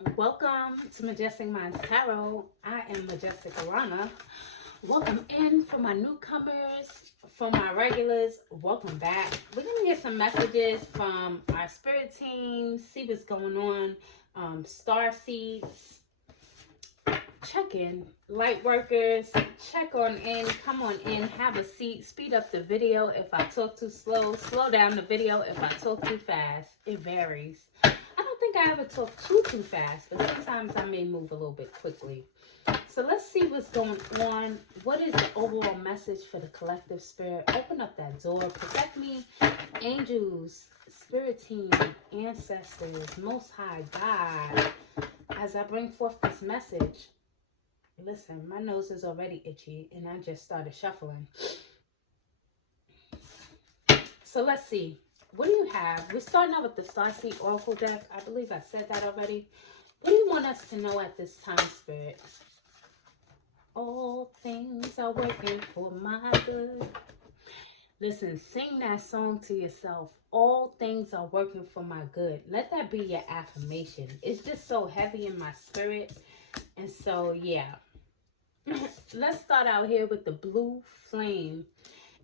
Welcome to Majestic Minds Tarot. I am Majestic Arana. Welcome in for my newcomers, for my regulars. Welcome back. We're going to get some messages from our spirit team, see what's going on. Star seeds, check in. Light workers, check on in. Come on in. Have a seat. Speed up the video if I talk too slow. Slow down the video if I talk too fast. It varies. I don't think I ever talk too fast, but sometimes I may move a little bit quickly. So let's see what's going on. What is the overall message for the collective spirit? Open up that door. Protect me, angels, spirit team, ancestors, most high God, as I bring forth this message. Listen, my nose is already itchy and I just started shuffling. So let's see. What do you have? We're starting out with the Starseed Oracle deck. I believe I said that already. What do you want us to know at this time, Spirit? All things are working for my good. Listen, sing that song to yourself. All things are working for my good. Let that be your affirmation. It's just so heavy in my spirit. And so, yeah. Let's start out here with the blue flame.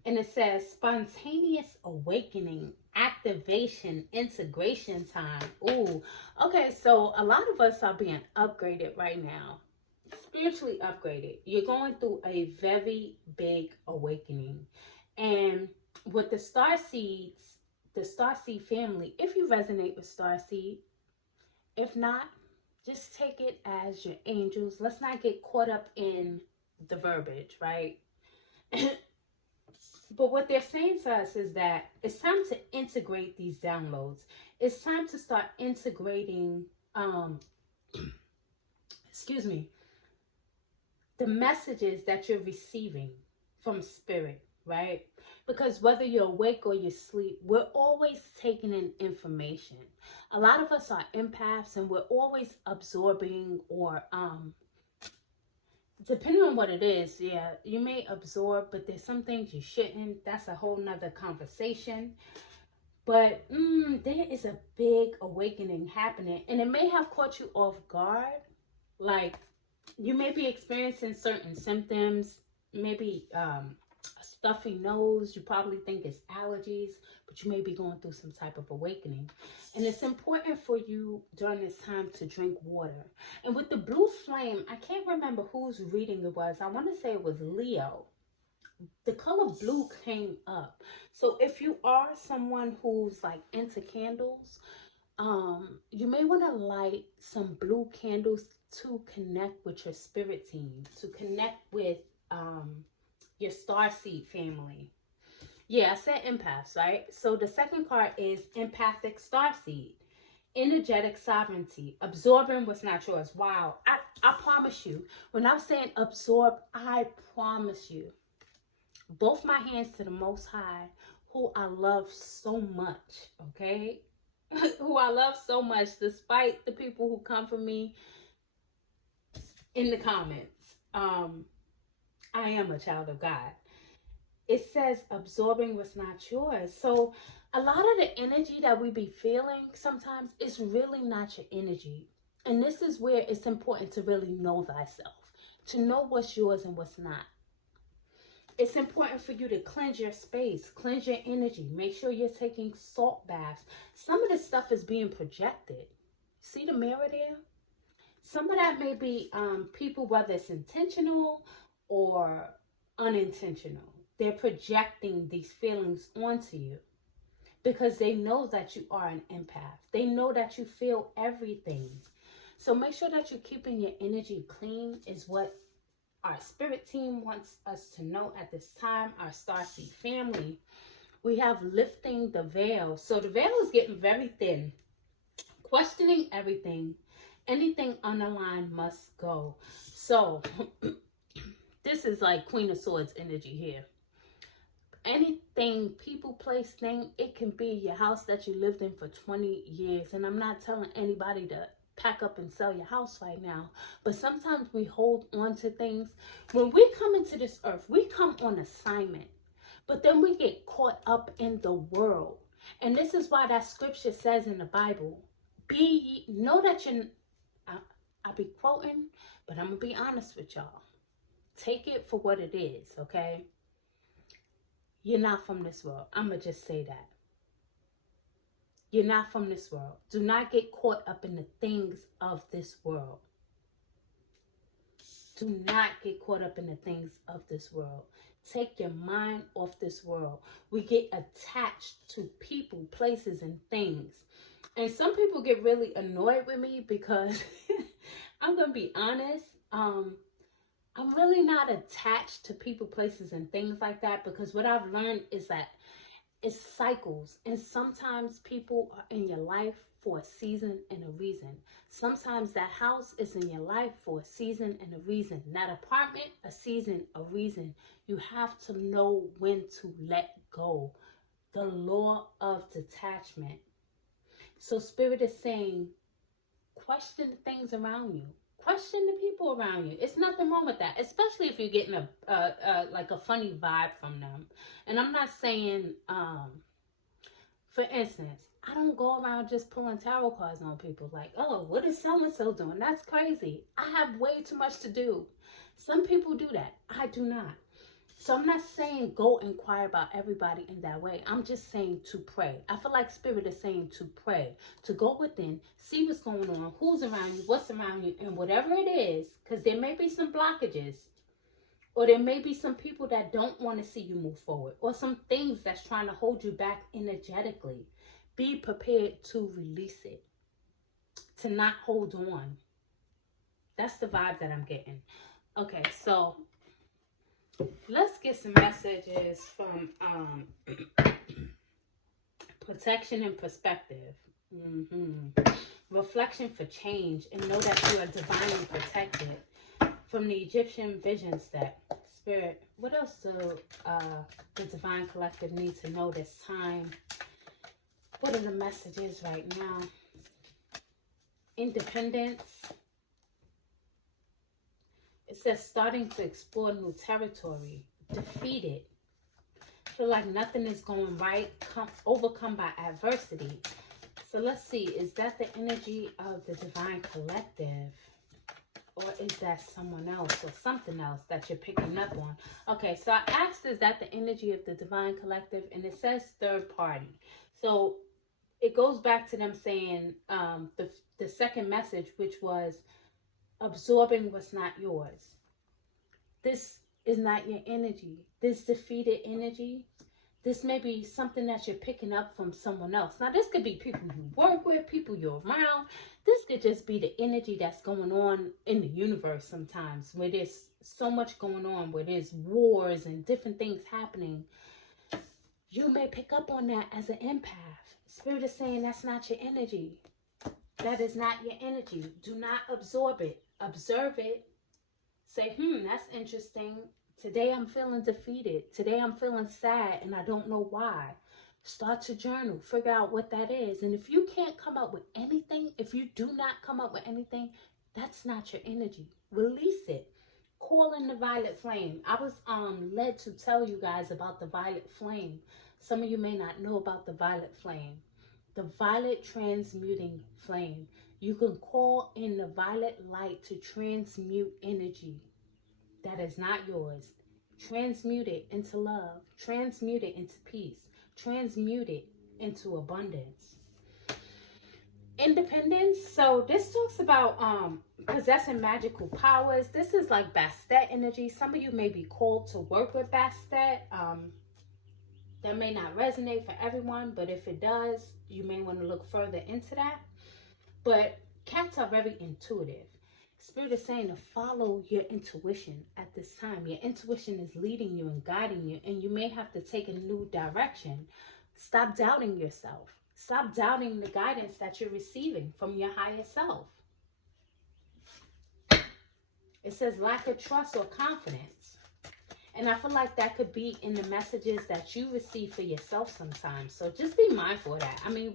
And it says spontaneous awakening, activation, integration time. Ooh, okay, so a lot of us are being upgraded right now. Spiritually upgraded. You're going through a very big awakening. And with the star seeds, the starseed family, if you resonate with starseed, if not, just take it as your angels. Let's not get caught up in the verbiage, right? But what they're saying to us is that it's time to integrate these downloads. It's time to start integrating, excuse me, the messages that you're receiving from spirit, right? Because whether you're awake or you sleep, we're always taking in information. A lot of us are empaths and we're always absorbing or depending on what it is, yeah, you may absorb, but there's some things you shouldn't. That's a whole nother conversation. But there is a big awakening happening, and it may have caught you off guard. Like, you may be experiencing certain symptoms, maybe a stuffy nose. You probably think it's allergies, but you may be going through some type of awakening. And it's important for you during this time to drink water. And with the blue flame, I can't remember whose reading it was. I want to say it was Leo. The color blue came up. So if you are someone who's like into candles, you may want to light some blue candles to connect with your spirit team, to connect with your starseed family. Yeah, I said empaths, right? So the second card is empathic starseed. Energetic sovereignty. Absorbing what's not yours. Wow. I promise you. When I'm saying absorb, I promise you. Both my hands to the Most High, who I love so much, okay? Who I love so much, despite the people who come for me in the comments. I am a child of God. It says absorbing what's not yours. So a lot of the energy that we be feeling sometimes is really not your energy. And this is where it's important to really know thyself, to know what's yours and what's not. It's important for you to cleanse your space, cleanse your energy. Make sure you're taking salt baths. Some of this stuff is being projected. See the mirror there? Some of that may be people, whether it's intentional or unintentional. They're projecting these feelings onto you because they know that you are an empath. They know that you feel everything. So make sure that you're keeping your energy clean is what our spirit team wants us to know at this time. Our starseed family, we have lifting the veil. So the veil is getting very thin. Questioning everything. Anything unaligned must go. So this is like Queen of Swords energy here. Anything, people, place, thing, it can be your house that you lived in for 20 years. And I'm not telling anybody to pack up and sell your house right now. But sometimes we hold on to things. When we come into this earth, we come on assignment. But then we get caught up in the world. And this is why that scripture says in the Bible, know that you're, I'll be quoting, but I'm going to be honest with y'all. Take it for what it is, okay? You're not from this world. I'm going to just say that. You're not from this world. Do not get caught up in the things of this world. Do not get caught up in the things of this world. Take your mind off this world. We get attached to people, places, and things. And some people get really annoyed with me because I'm going to be honest. I'm really not attached to people, places, and things like that, because what I've learned is that it's cycles. And sometimes people are in your life for a season and a reason. Sometimes that house is in your life for a season and a reason. That apartment, a season, a reason. You have to know when to let go. The law of detachment. So Spirit is saying, question the things around you. Question the people around you. It's nothing wrong with that, especially if you're getting like a funny vibe from them. And I'm not saying, for instance, I don't go around just pulling tarot cards on people like, oh, what is so-and-so doing? That's crazy. I have way too much to do. Some people do that. I do not. So I'm not saying go inquire about everybody in that way. I'm just saying to pray. I feel like Spirit is saying to pray, to go within, see what's going on, who's around you, what's around you, and whatever it is, because there may be some blockages, or there may be some people that don't want to see you move forward, or some things that's trying to hold you back energetically. Be prepared to release it, to not hold on. That's the vibe that I'm getting. Okay, so let's get some messages from protection and perspective. Reflection for change, and know that you are divinely protected. From the Egyptian visions deck. Spirit, what else do the Divine Collective need to know this time? What are the messages right now? Independence. It says starting to explore new territory. Defeated. Feel like nothing is going right. Overcome by adversity. So let's see. Is that the energy of the Divine Collective? Or is that someone else or something else that you're picking up on? Okay, so I asked, is that the energy of the Divine Collective? And it says third party. So it goes back to them saying the second message, which was absorbing what's not yours. This is not your energy. This defeated energy. This may be something that you're picking up from someone else. Now, this could be people you work with, people you're around. This could just be the energy that's going on in the universe sometimes, where there's so much going on, where there's wars and different things happening. You may pick up on that as an empath. Spirit is saying that's not your energy. That is not your energy. Do not absorb it. Observe it. Say, that's interesting. Today I'm feeling defeated. Today I'm feeling sad and I don't know why. Start to journal. Figure out what that is. And if you can't come up with anything, if you do not come up with anything, that's not your energy. Release it. Call in the violet flame. I was led to tell you guys about the violet flame. Some of you may not know about the violet flame. The violet transmuting flame. You can call in the violet light to transmute energy that is not yours. Transmute it into love. Transmute it into peace. Transmute it into abundance. Independence. So this talks about possessing magical powers. This is like Bastet energy. Some of you may be called to work with Bastet. That may not resonate for everyone, but if it does, you may want to look further into that. But cats are very intuitive. Spirit is saying to follow your intuition at this time. Your intuition is leading you and guiding you, and you may have to take a new direction. Stop doubting yourself. Stop doubting the guidance that you're receiving from your higher self. It says lack of trust or confidence. And I feel like that could be in the messages that you receive for yourself sometimes. So just be mindful of that. I mean,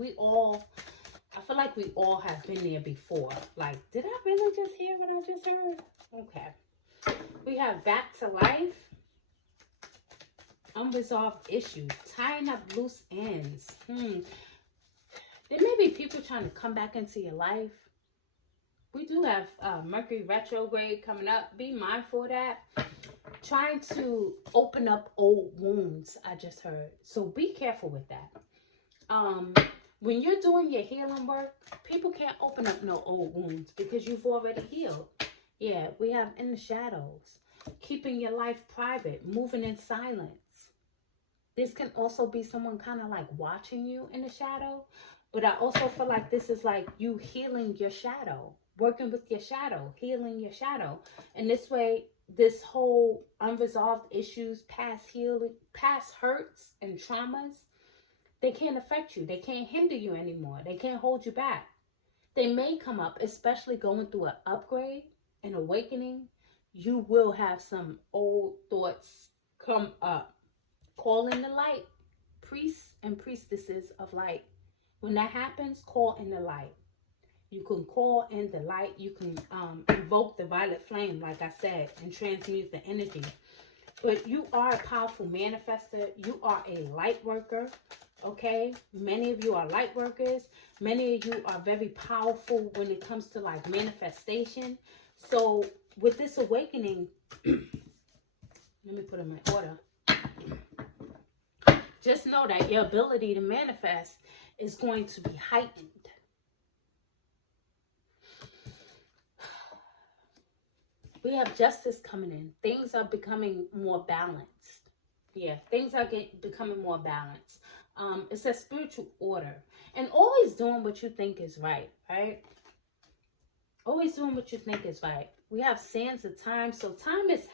I feel like we all have been there before. Like, did I really just hear what I just heard? Okay. We have back to life. Unresolved issues. Tying up loose ends. There may be people trying to come back into your life. We do have Mercury retrograde coming up. Be mindful of that. Trying to open up old wounds, I just heard. So be careful with that. When you're doing your healing work, people can't open up no old wounds because you've already healed. Yeah, we have in the shadows. Keeping your life private, moving in silence. This can also be someone kind of like watching you in the shadow. But I also feel like this is like you healing your shadow, working with your shadow, healing your shadow. And this way, this whole unresolved issues, past healing, past hurts and traumas, they can't affect you. They can't hinder you anymore. They can't hold you back. They may come up, especially going through an upgrade, an awakening. You will have some old thoughts come up. Call in the light, priests and priestesses of light. When that happens, call in the light. You can call in the light. You can invoke the violet flame, like I said, and transmute the energy. But you are a powerful manifester. You are a light worker, okay? Many of you are light workers. Many of you are very powerful when it comes to like manifestation. So with this awakening, let me put in my order. Just know that your ability to manifest is going to be heightened. We have justice coming in. Things are becoming more balanced. Yeah, things are becoming more balanced. It's a spiritual order. And always doing what you think is right, right? Always doing what you think is right. We have sands of time. So time is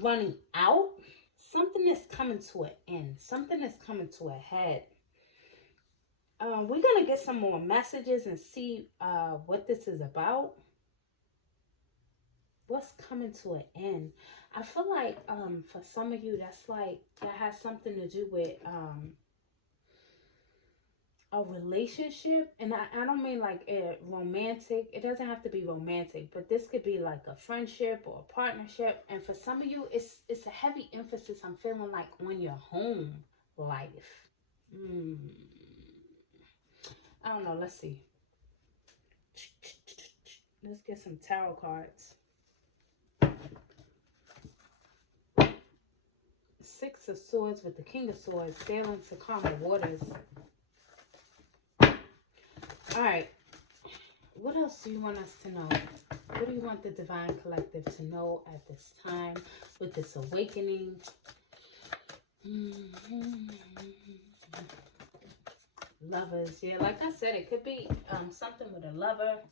running out. Something is coming to an end. Something is coming to a head. We're going to get some more messages and see what this is about. What's coming to an end? I feel like for some of you, that has something to do with a relationship. And I don't mean like a romantic. It doesn't have to be romantic, but this could be like a friendship or a partnership. And for some of you, it's a heavy emphasis, I'm feeling like, on your home life. I don't know. Let's see. Let's get some tarot cards. Six of Swords with the King of Swords, sailing to calmer waters. All right. What else do you want us to know? What do you want the Divine Collective to know at this time with this awakening? Lovers. Yeah, like I said, it could be something with a lover.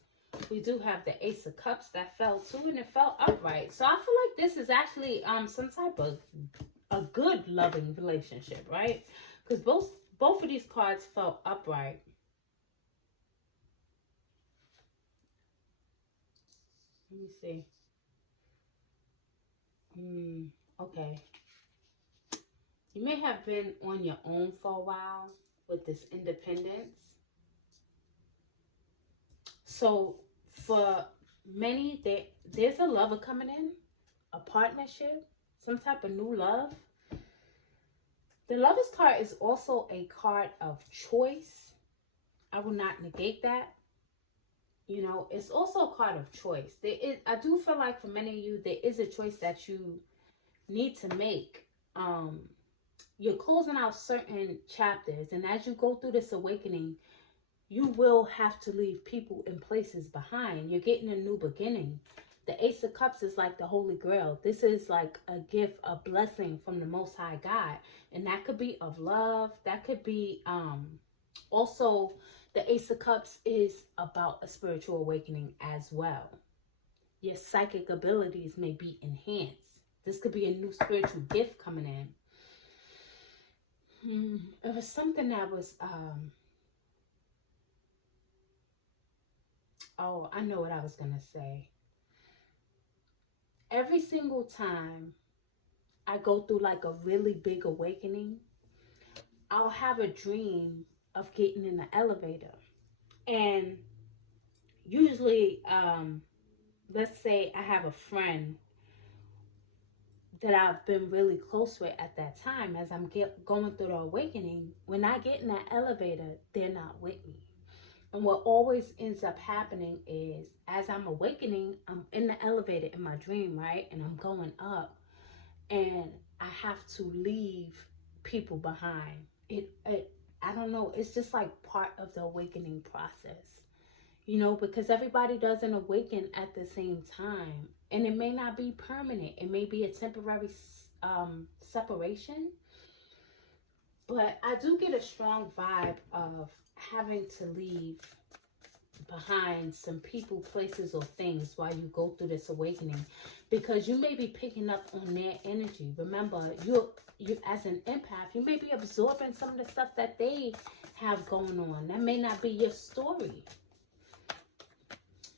We do have the Ace of Cups that fell too, and it fell upright. So I feel like this is actually some type of a good loving relationship, right? Because both of these cards fell upright. Let me see. Okay. You may have been on your own for a while with this independence. So for many, there's a lover coming in, a partnership, some type of new love. The Lover's card is also a card of choice. I will not negate that. You know, it's also a card of choice. I do feel like for many of you, there is a choice that you need to make. You're closing out certain chapters, and as you go through this awakening, you will have to leave people and places behind. You're getting a new beginning. The Ace of Cups is like the Holy Grail. This is like a gift, a blessing from the Most High God. And that could be of love. That could be also, the Ace of Cups is about a spiritual awakening as well. Your psychic abilities may be enhanced. This could be a new spiritual gift coming in. It was something that was... oh, I know what I was going to say. Every single time I go through like a really big awakening, I'll have a dream of getting in the elevator. And usually, let's say I have a friend that I've been really close with at that time. As I'm going through the awakening, when I get in that elevator, they're not with me. And what always ends up happening is, as I'm awakening, I'm in the elevator in my dream, right? And I'm going up, and I have to leave people behind. I don't know. It's just like part of the awakening process, you know, because everybody doesn't awaken at the same time, and it may not be permanent. It may be a temporary separation, but I do get a strong vibe of having to leave behind some people, places, or things while you go through this awakening, because you may be picking up on their energy. Remember, you as an empath, you may be absorbing some of the stuff that they have going on. That may not be your story.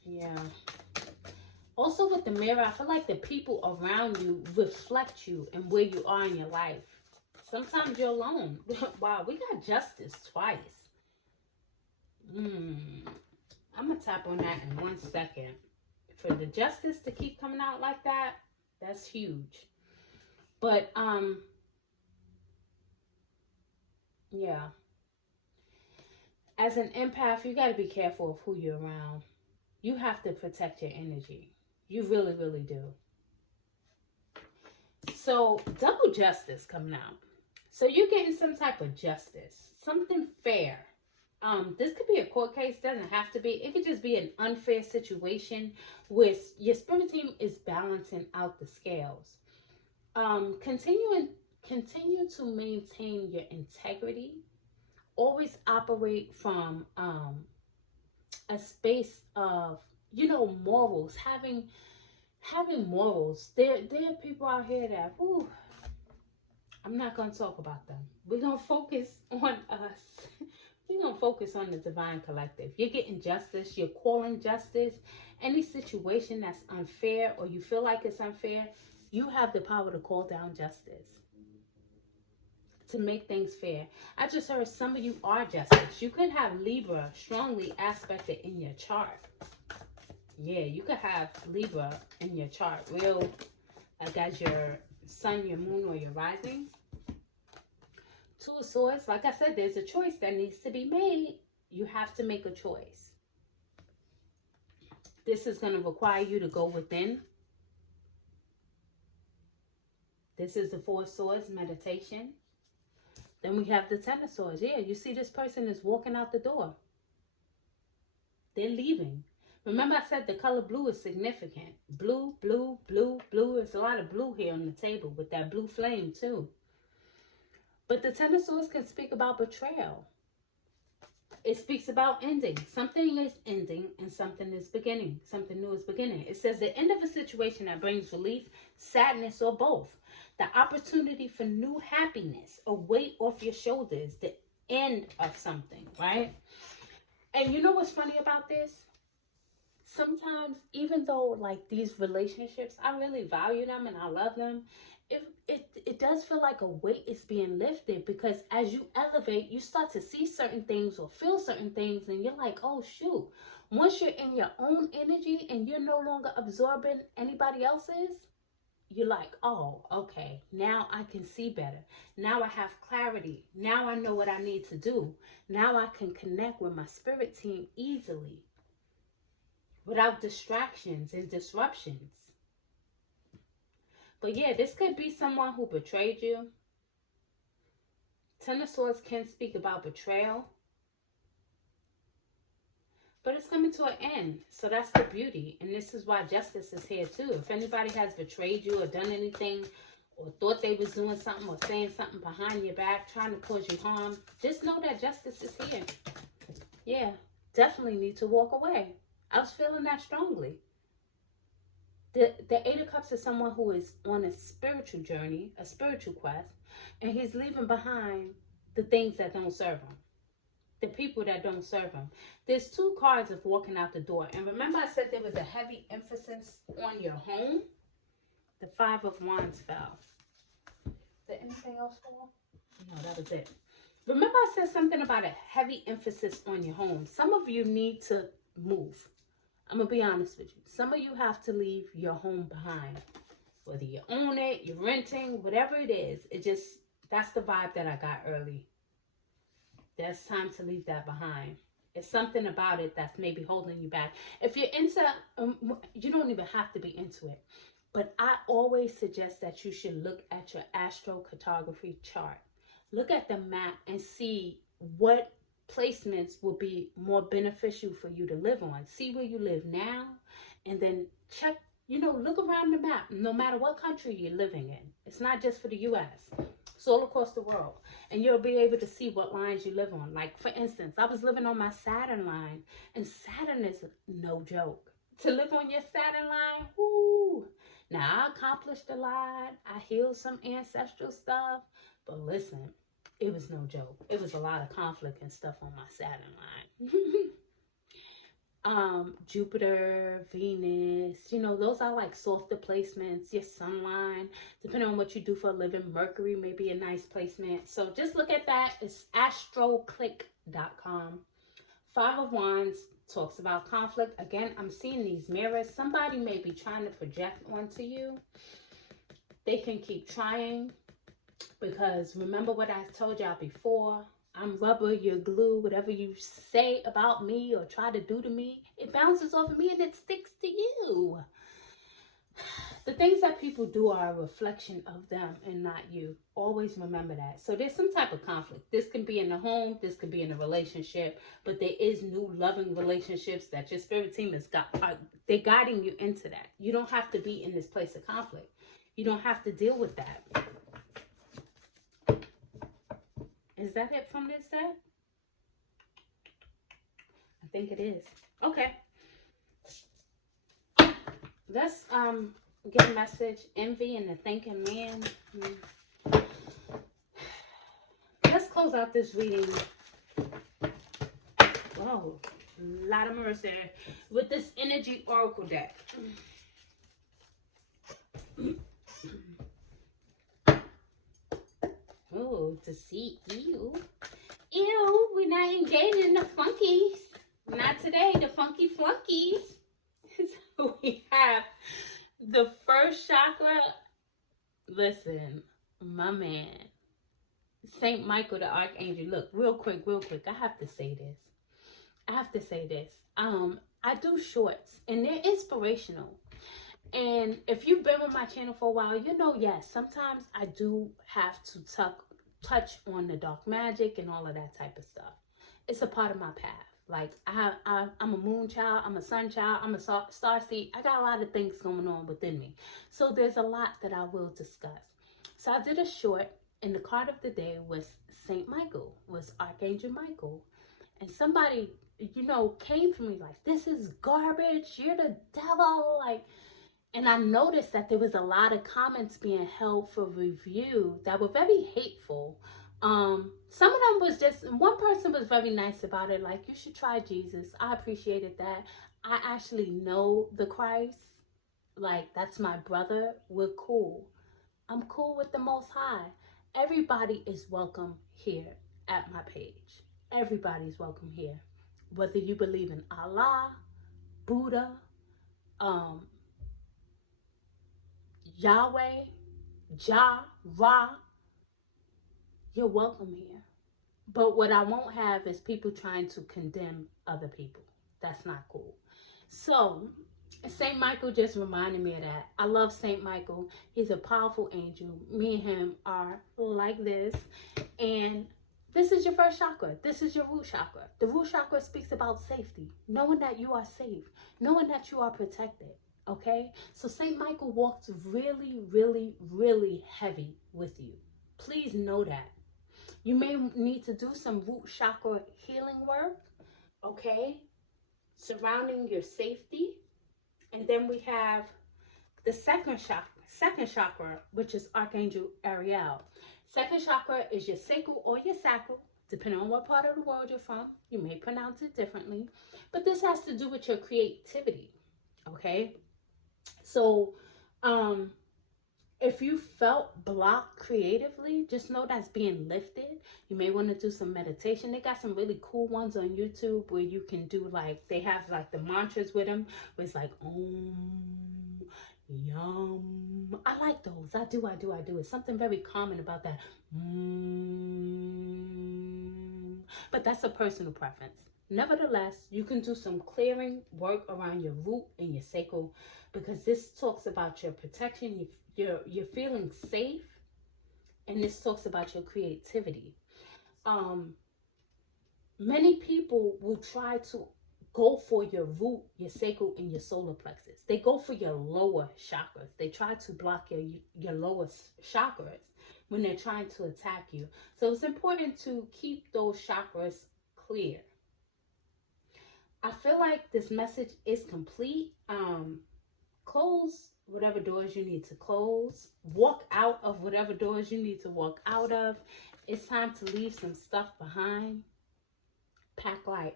Yeah. Also with the mirror, I feel like the people around you reflect you and where you are in your life. Sometimes you're alone. Wow, we got justice twice. I'm going to tap on that in 1 second. For the justice to keep coming out like that, that's huge. But, yeah. As an empath, you got to be careful of who you're around. You have to protect your energy. You really, really do. So, double justice coming out. So, you're getting some type of justice. Something fair. This could be a court case, doesn't have to be. It could just be an unfair situation where your spirit team is balancing out the scales. Continue to maintain your integrity. Always operate from a space of, you know, morals. Having morals. There are people out here that, whew, I'm not going to talk about them. We're going to focus on us. We're going to focus on the divine collective. You're getting justice. You're calling justice. Any situation that's unfair or you feel like it's unfair, you have the power to call down justice, to make things fair. I just heard some of you are justice. You could have Libra strongly aspected in your chart. Yeah, you could have Libra in your chart. Real, like as your sun, your moon, or your rising. Two of Swords, like I said, there's a choice that needs to be made. You have to make a choice. This is going to require you to go within. This is the Four of Swords, meditation. Then we have the Ten of Swords. Yeah, you see this person is walking out the door. They're leaving. Remember I said the color blue is significant. Blue, blue, blue, blue. There's a lot of blue here on the table with that blue flame too. But the Ten of Swords can speak about betrayal. It speaks about ending. Something is ending and something is beginning. Something new is beginning. It says the end of a situation that brings relief, sadness, or both. The opportunity for new happiness, a weight off your shoulders, the end of something, right? And you know what's funny about this? Sometimes, even though like these relationships, I really value them and I love them, it does feel like a weight is being lifted, because as you elevate, you start to see certain things or feel certain things, and you're like, oh shoot. Once you're in your own energy and you're no longer absorbing anybody else's, you're like, oh, okay, now I can see better. Now I have clarity. Now I know what I need to do. Now I can connect with my spirit team easily without distractions and disruptions. But yeah, this could be someone who betrayed you. Ten of Swords can speak about betrayal. But it's coming to an end. So that's the beauty. And this is why justice is here too. If anybody has betrayed you or done anything, or thought they was doing something or saying something behind your back, trying to cause you harm, just know that justice is here. Yeah, definitely need to walk away. I was feeling that strongly. The Eight of Cups is someone who is on a spiritual journey, a spiritual quest, and he's leaving behind the things that don't serve him, the people that don't serve him. There's two cards of walking out the door. And remember I said there was a heavy emphasis on your home? The Five of Wands fell. Did anything else fall? No, that was it. Remember I said something about a heavy emphasis on your home. Some of you need to move. I'm going to be honest with you. Some of you have to leave your home behind. Whether you own it, you're renting, whatever it is. That's the vibe that I got early. There's time to leave that behind. It's something about it that's maybe holding you back. If you're into, you don't even have to be into it. But I always suggest that you should look at your astrocartography chart. Look at the map and see what placements will be more beneficial for you to live on. See where you live now, and then check, look around the map, no matter what country you're living in. It's not just for the US. It's all across the world. And you'll be able to see what lines you live on. Like, for instance, I was living on my Saturn line, and Saturn is no joke. To live on your Saturn line, whoo. Now, I accomplished a lot. I healed some ancestral stuff. But listen, it was no joke. It was a lot of conflict and stuff on my Saturn line. Jupiter, Venus, those are like softer placements. Your sun line, depending on what you do for a living. Mercury may be a nice placement. So just look at that. It's astroclick.com. Five of Wands talks about conflict. Again, I'm seeing these mirrors. Somebody may be trying to project onto you. They can keep trying, because remember what I told y'all before. I'm rubber, you're glue. Whatever you say about me or try to do to me, it bounces off of me and it sticks to you. The things that people do are a reflection of them and not you. Always remember that. So there's some type of conflict. This can be in the home. This could be in a relationship. But there is new loving relationships that your spirit team has got. They're guiding you into that. You don't have to be in this place of conflict. You don't have to deal with that. Is that it from this deck? I think it is. Okay. Let's get a message. Envy and the thinking man. Let's close out this reading. Whoa, a lot of mercy with this energy oracle deck. Oh, to see you. Ew, we're not engaging the funkies. Not today, the funky flunkies. So we have the first chakra. Listen, my man, Saint Michael the Archangel. Look, real quick. I have to say this. I do shorts and they're inspirational. And if you've been with my channel for a while, yes, sometimes I do have to touch on the dark magic and all of that type of stuff. It's a part of my path. Like, I'm a moon child, I'm a sun child, I'm a star seed. I got a lot of things going on within me. So there's a lot that I will discuss. So I did a short, and the card of the day was Saint Michael, was Archangel Michael. And somebody, came for me like, this is garbage, you're the devil, like. And I noticed that there was a lot of comments being held for review that were very hateful. Some of them was just, one person was very nice about it, like, you should try Jesus. I appreciated that. I actually know the Christ. Like, that's my brother. We're cool. I'm cool with the Most High. Everybody is welcome here at my page. Everybody's welcome here. Whether you believe in Allah, Buddha, Yahweh, Jah, Ra, you're welcome here. But what I won't have is people trying to condemn other people. That's not cool. So, Saint Michael just reminded me of that. I love Saint Michael. He's a powerful angel. Me and him are like this. And this is your first chakra. This is your root chakra. The root chakra speaks about safety. Knowing that you are safe. Knowing that you are protected. Okay? So Saint Michael walks really, really, really heavy with you. Please know that. You may need to do some root chakra healing work. Okay? Surrounding your safety. And then we have the second chakra, which is Archangel Ariel. Second chakra is your sacral or your sacral, depending on what part of the world you're from. You may pronounce it differently. But this has to do with your creativity. Okay? So, if you felt blocked creatively, just know that's being lifted. You may want to do some meditation. They got some really cool ones on YouTube where you can do, like, they have like the mantras with them, where it's like, Om, Yum. I like those. I do. It's something very common about that. But that's a personal preference. Nevertheless, you can do some clearing work around your root and your sacral, because this talks about your protection, you're feeling safe, and this talks about your creativity. Many people will try to go for your root, your sacral, and your solar plexus. They go for your lower chakras. They try to block your lower chakras when they're trying to attack you. So it's important to keep those chakras clear. I feel like this message is complete. Close whatever doors you need to close. Walk out of whatever doors you need to walk out of. It's time to leave some stuff behind. Pack light.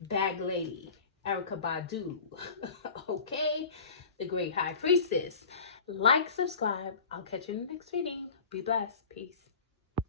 Bag lady. Erykah Badu. Okay? The Great High Priestess. Like, subscribe. I'll catch you in the next reading. Be blessed. Peace.